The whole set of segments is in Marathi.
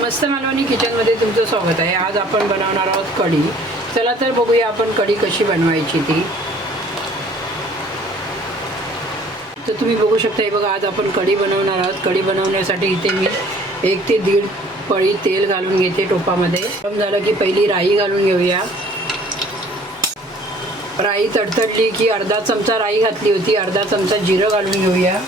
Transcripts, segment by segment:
मस्त मालवणी किचनमध्ये तुमचं स्वागत आहे। आज आपण बनवणार आहोत कढी। चला तर बघूया आपण कढी कशी बनवायची ती। तर तुम्ही बघू शकता हे बघा, आज आपण कढी बनवणार आहोत। कढी बनवण्यासाठी इथे मी 1 ते 1.5 पळी तेल घालून घेते टोपामध्ये। गरम झालं की पहिली राई घालून घेऊया। राई तडतडली की अर्धा चमचा राई घातली होती, अर्धा चमचा जिरं घालून घेऊया।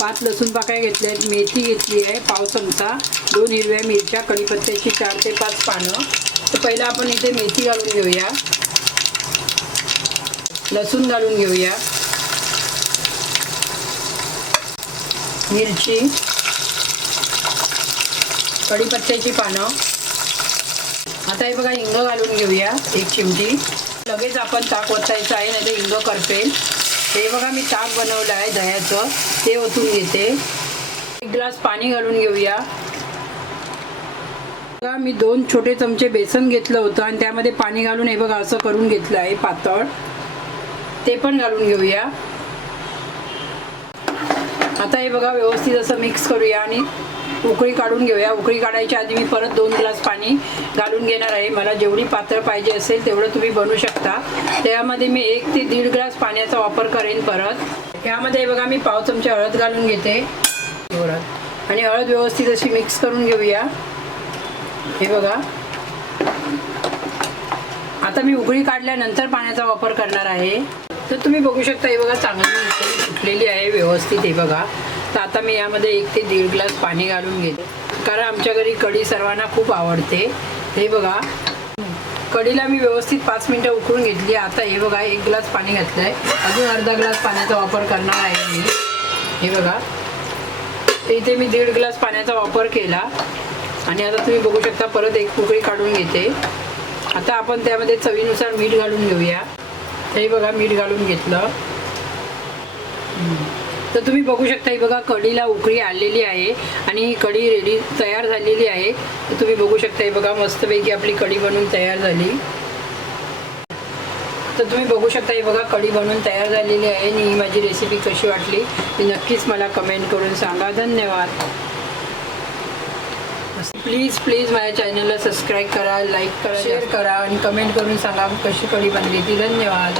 5 लसूण पाकळ्या घेतल्या आहेत, मेथी घेतली आहे पाव चमचा, 2 हिरव्या मिरच्या, कढीपत्त्याची 4 ते 5 पानं। तर पहिला आपण इथे मेथी घालून घेऊया, लसूण घालून घेऊया, मिरची, कढीपत्त्याची पानं। आता हे बघा हिंग घालून घेऊया 1 चिमटी। लगेच आपण ताक ओतायचं आहे, नाही तर हिंग करपेल। हे बघा मी ताक बनवलं आहे दह्याचं, ते ओतून घेते। 1 ग्लास पाणी घालून घेऊया। बघा मी 2 छोटे चमचे बेसन घेतलं होतं आणि त्यामध्ये पाणी घालून हे बघा असं करून घेतलं आहे पातळ, ते पण घालून घेऊया। आता हे बघा व्यवस्थित असं मिक्स करूया आणि उकळी काढून घेऊया। उकळी काढायच्या आधी मी परत 2 ग्लास पाणी घालून घेणार आहे। मला जेवढी पातळ पाहिजे असेल तेवढं तुम्ही बनवू शकता। त्यामध्ये मी 1 ते 1.5 ग्लास पाण्याचा वापर करेन परत। यामध्ये बघा मी पाव चमचे हळद घालून घेते आणि हळद व्यवस्थित अशी मिक्स करून घेऊया। हे बघा आता मी उकळी काढल्यानंतर पाण्याचा वापर करणार आहे। तर तुम्ही बघू शकता हे बघा चांगली उकळी सुटलेली आहे व्यवस्थित। हे बघा तर आता मी यामध्ये 1 ते 1.5 ग्लास पाणी घालून घेते, कारण आमच्या घरी कढी सर्वांना खूप आवडते। हे बघा कढीला मी व्यवस्थित 5 मिनिटं उकळून घेतली। आता हे बघा 1 ग्लास पाणी घातलं आहे, अजून अर्धा ग्लास पाण्याचा वापर करणार आहे मी। हे बघा इथे मी 1.5 ग्लास पाण्याचा वापर केला आणि आता तुम्ही बघू शकता परत एक उकळी काढून घेते। आता आपण त्यामध्ये चवीनुसार मीठ घालून घेऊया। हे बघा मीठ घालून घेतलं। तर तुम्ही बघू शकता हे बघा कढीला उकळी आलेली आहे आणि ही कढी रेडी तयार झालेली आहे। तर तुम्ही बघू शकता हे बघा मस्तपैकी आपली कढी बनवून तयार झाली। तर तुम्ही बघू शकता हे बघा कढी बनवून तयार झालेली आहे आणि ही माझी रेसिपी कशी वाटली ती नक्कीच मला कमेंट करून सांगा। धन्यवाद। प्लीज माझ्या चॅनलला सबस्क्राईब करा, लाईक करा, शेअर करा आणि कमेंट करून सांगा कशी कढी बनली ती। धन्यवाद।